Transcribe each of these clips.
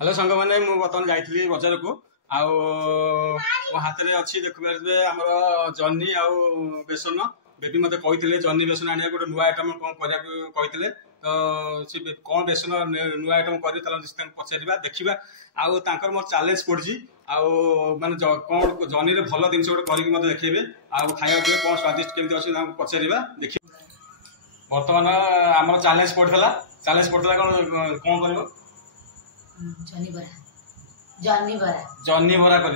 Hello सांग मैंने बर्तमान जाइली बजार को मो हाथ में अच्छी देखिए आम जन्नी आउ बेसन बेबी मत कही जन्नी बेसन आने गोटे नुआ आइटम कौन करते तो सी कौन बेसन नुआ आइटम कर पचार देखा आउ मोर चैलेंज पड़ी माने कौन जन्नी भल जिन गोटे कर देखेबे आउ खाया पिए कौन स्वादिष्ट केमती अच्छे पचार देखिए बर्तमान आम चैलेंज पड़ा कौन कर जन्नी बरा कर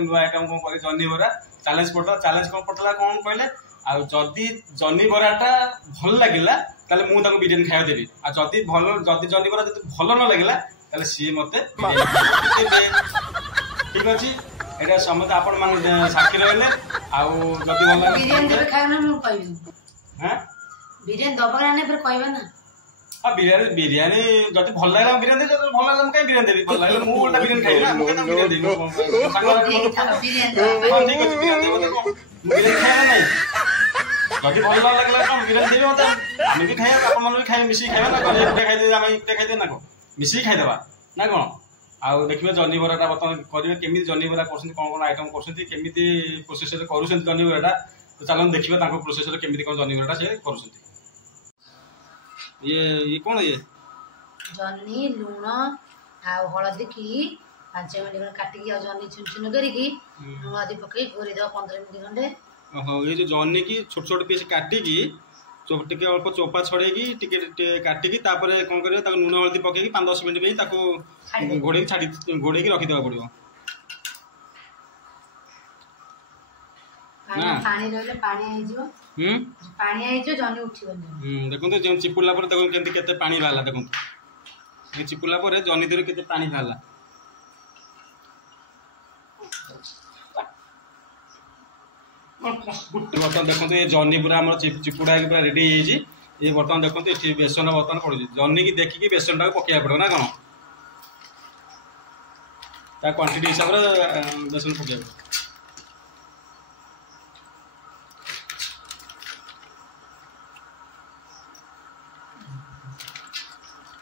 नुआ आइटम कौन कर जन्नी बरा चैलेंज कौन पड़ता कौन कहले आदि जन्नी बराटा भल लगे मुझे बिरियानी खाया देवी आदि जन्नी बरा भल न लगे सी मत ठीक अच्छे ये समस्त आपण मैंने साक्षी रही हाँ बिरियानी जब भल लगे बिरियानी भल लगे कहीं बिरियानी देवी भल लगे मुझे बिरियानी खाई ना मुझे बिरियानी देवी ठीक अच्छे बिरियानी खाया ना जब भल लगे बिरियानी देवी मत आम भी खाया आप भी खाए मिसिक खाए ना खाई खाई ना कौन मिसिक खाईदे ना कौन आउ देखिए जन्नी बराटा बर्तमान करेंगे केमी जन्नी बरा कर कौन कौन आइटम करमी प्रोसेस कर जन्नी बराटा तो चलो देखिए प्रोसेस केमी कौन जन्नी बराटा से कर ये कौन ये जन्नी लुण आ हलदी की 5 मिनट काटिकी जन्नी चुन चुन करिकी लुण आदि पकई घोरी दो 15 मिनट खंडे ओहो ये जो जन्नी की छोट छोट पीस काटिकी टिके अल्प चोपा छड़ेकी टिके काटिकी तापर कौन करियो ताको लुण हलदी पकई 5-10 मिनट पे ताको घोड़े छाड़ी घोड़े रखी देबा पड़ियो ना पानी रहले पानी आइ जो पानी आइ जो जन्नी उठिबन देखो तो चिपुला पर देखो केंती केते पानी बाला देखो ये चिपुला पर जन्नी देर केते पानी बाला बर्तमान देखो ये जन्नी पूरा आम चिपुड़ा पूरा रेडी ये बर्तमान देखो ये बेसन बर्तमान पड़े जन्नी की देखिकी बेसन टाक पकड़ा पड़ो ना कौन क्वांटिटी हिसाब से बेसन पकड़ा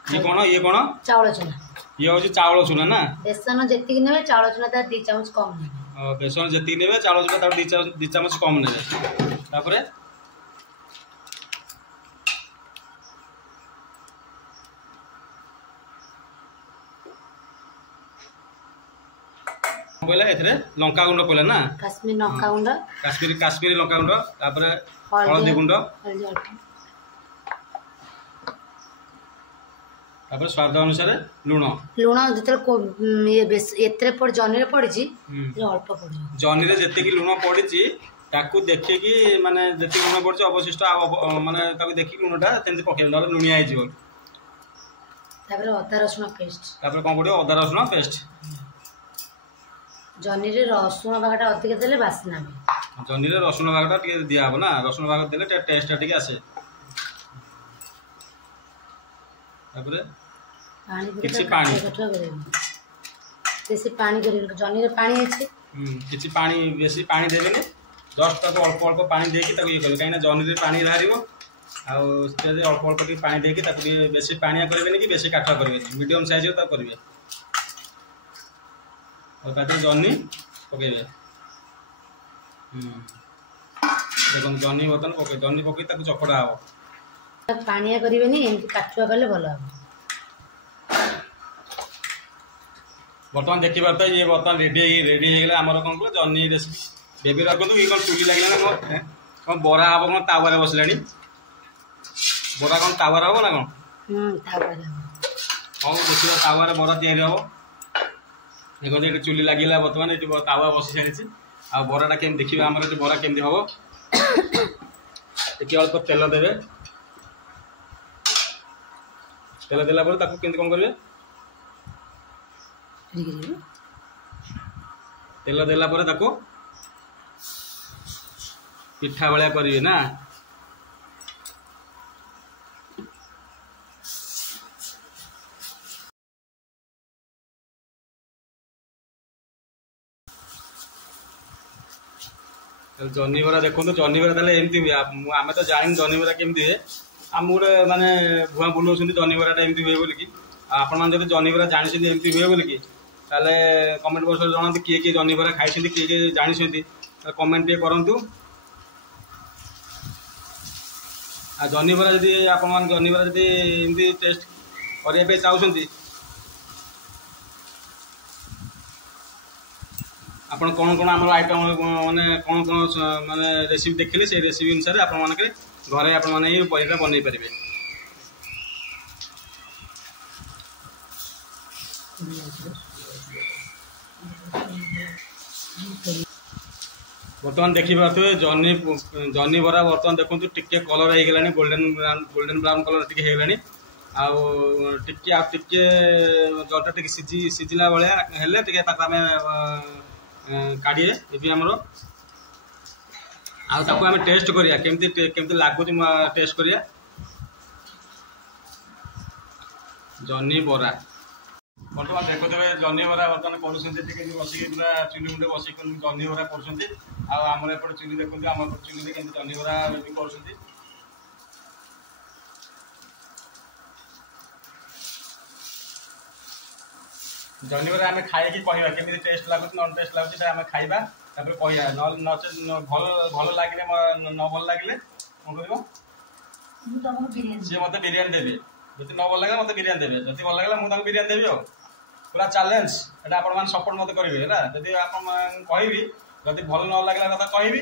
ये कौन चावल चूना ये हूँ चावल चूना ना बेसन जी ने चावल चूना 2 चामच कम ने बेसन जी ने चावल चूना 2 चामच कम ने पहला ए लंका गुंड पहला ना काश्मीर लंका गुंड काश्मीरी लंका गुंड हलदी गुंड स्वाद अनुसार लुण लुण जो पड़ जन्नी पड़ी अल्प पड़ जन्नी जी लुण पड़ी ताकू देखिकी माने जी लुण पड़ी अवशिष्ट माने देखिए लुणटा पकड़ ना लुणिया अदा रसुण पेस्ट कौन पड़ो अदा रसुण पेस्ट जन्नी रसुण भागटा अधिक देले बास्ना जन्नी रसुण भागटा दिया ना रसुण भाग देले टेस्ट टे आसे किसी पानी बेसी पानी जन्नी पानी अच्छे किसी पानी बेसी पानी देवेनि जस्ट ताको अल्प अल्प पानी देकी ताको ये कर कहीं जन्नी पानी बाहर अल्प अल्प पानी देकी ताको बेसी पानिया करेंगे कि बेसी काठुआ करेंगे मीडियम साइज करेंगे और ताको जन्नी पकेबे देखो जन्नी बर्तन पके जन्नी पकई ताको चकड़ा हम पानिया करेंगे एमती काठुआ कले भल हम बर्तमान देखी पार्थ ये बर्तमान रेडी हो आमर कौन कह जन्नी रेसिपी बेबी रखु ये कौन चुली लगे ना कौन बरा हम कौन तावारे बसला बरा कौन तावार हम ना कौन कौन देखिए तावार बरा तैयारी हम देखो ये चुली लगे बर्तमान ये तावा बसी सारी आ बराटा केम देखिए आम बरा केमती हम देखिए अल्प तेल देवे तेल देला केमती कौन करेंगे तेल देला पर ताको पिठा भाया करेंगे ना जन्नी बरा देखो जन्नी बरा एमती हुए आम तो जानी जन्नी बरा केमती हुए आम गोटे माने भुआ बुलाऊँ जन्नी बराटा एमती हुए बोलिकी आपण मैंने जब जनी बरा जानते एमती हुए बोलिकी ताले कमेंट बॉक्स जनातु किए किए जनी बरा खाई किए किए जानते कमेंट टे करूँ। आ जनी बरा जदि आपण जनी बरा जदि एमती टेस्ट करने चाहते आपण कौन कौन आम आइटम माने कौन कौन माने रेसिपी देखिले से रेसिपी अनुसार आपण माने घरे आपण माने ये परिका बनै परिबे। बर्तमान देखि पाथुए जनी जनी बरा बर्तमान देखंतु टिके कलर हे गेलानी गोल्डन ब्राउन कलर टिके हे गेलानी आ टिके जलटा टिके सिजिला बळिया हेले टिके ताका में काढ़िए ये आमर आम टेस्ट करिया केमती लागुच टेस्ट करिया जनी बरा बर्तमान देखुवे जनी बरा बर्तमान कर बसिक पूरा चुली मुंडे बसिक जनी बरा करमर एपटे चुली देखते आम चुली केमती जनी बरा कर जनी बरा आम खाई कहवा केमी टेस्ट लगुच नन टेस्ट लगुच आम खाइबा कहवा भल लगे न भल लगे कौन कर सी मत बिरियानी देवे जब न भल लगे मत बिरियानी देवे जब भल लगे मुझे बिरियानी देवी आ पूरा चैलेंज एटा आपण मैंने सपोर्ट मत करेंगे है जब कहबी जब भल न लगला कथा कहबी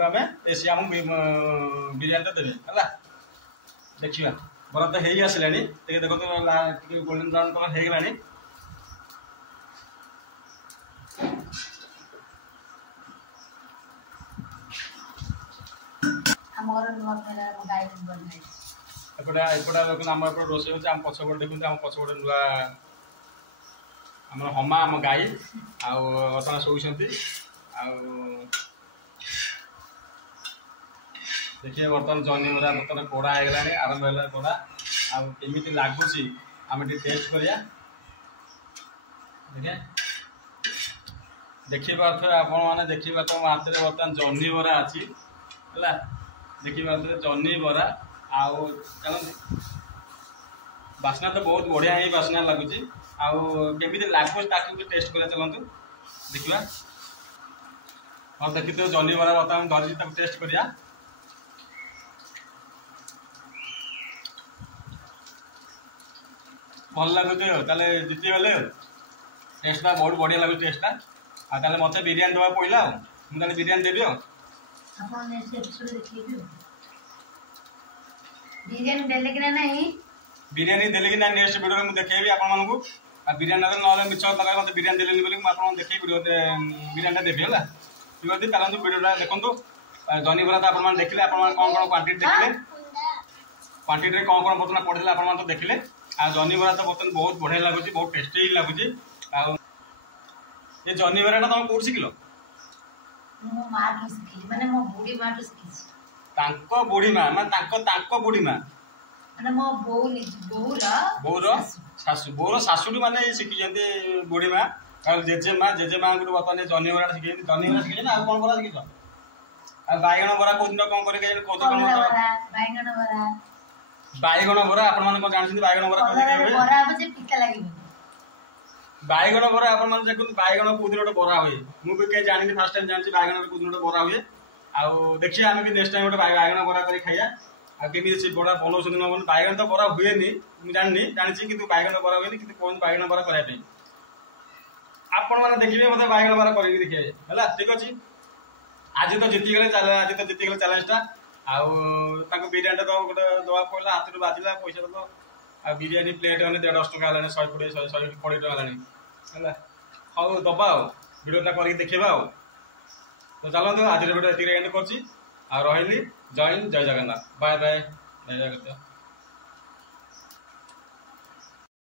आम एसी आम बिरियानी देवे है देखा बरा तो हो आसला देखो गोल्डन ब्राउन कलर हो गलानी एपटे रोसे होम पछपटे देखते आम पछपटे नुआ आम हमा आम गाई आसान शोती देखिए बर्तमान जनी बरा बर्तमान कोड़ा हो गला आरंभ है कोड़ा आमती लगुच आम टेस्ट करिया देखिए देखी पारे आपण मैंने देखी पारे मो हाथ में बर्तमान जनी बरा अच्छी है देखी पारे जनी बरा आउ बास्ना तो बहुत बढ़िया ही बास्ना लगुच आमती लगुच टेस्ट कर चलतु देखा हाँ देखी तो जनी बरा बर्तमान धरी टेस्ट करिया भल लगुच जीती गले टेस्टा बहुत बढ़िया लगुच टेस्टा आ मत बिरियानी देवा पड़ा मुझे बिरियानी देवी बिरियानी देले कि नेक्स्ट वीडियो में देखेबी आपण को बिरियानी ना मिछ लगे मत बिरियानी देलेनी बोली आपन देखी बिरियानी देवी है ठीक अच्छे चलते वीडियो देखो जनी बरा तो आप देखिले कौन कौन क्वांटिटी देखिले क्वांटिटी कौन कौन बर्तमान पड़े आप तो देखिले आ जनी बरा तो बर्तमान बहुत बढ़िया लगुच बहुत टेस्टी लगुच ये जनी बरा तुम कौट शिखल बुढ़ी माँ माने बुढ़ी माँ बोर शाशु बोर शाशुटी माने शिखी बुढ़ी माँ जेजे माँ गोटे बर्तमान जनी बरा शिखी जनी बरा शिखी ना कौन बरा शिखी बैगण बरा कौन कौन कर बैगण बरा आप जानते बैगण बरा बैगण बरा आप बैगण कौन गोटे बरा हुए मुझे कहीं जानी फास्ट टाइम जानी बैगण कौन गोटे बरा हुए आउ देखिए आम भी नेक्स्ट टाइम गोटे बैगण बरा कर खाइया आमी से बड़ा बनाऊँ बैगण तो बरा हुए मुझे जानी जानी कि बैगण बरा हुए कि कौन बैगण बरा करने आपण मैंने देखिए मतलब बैगण बरा कर देखिए है ठीक अच्छे आज तो जीतीगले चैलेंजटा आउ बिरियानी तो गोटे दवा पड़ा हाथ बाजिला पैसा तो आ बिरियानी प्लेट मैंने 150 टका 120 120 टका है हाँ दबा वीडियोटा कर देखा तो चलते आज वीडियो ये एंड कर रही जय जगन्नाथ बाय बाय जय जगन्नाथ।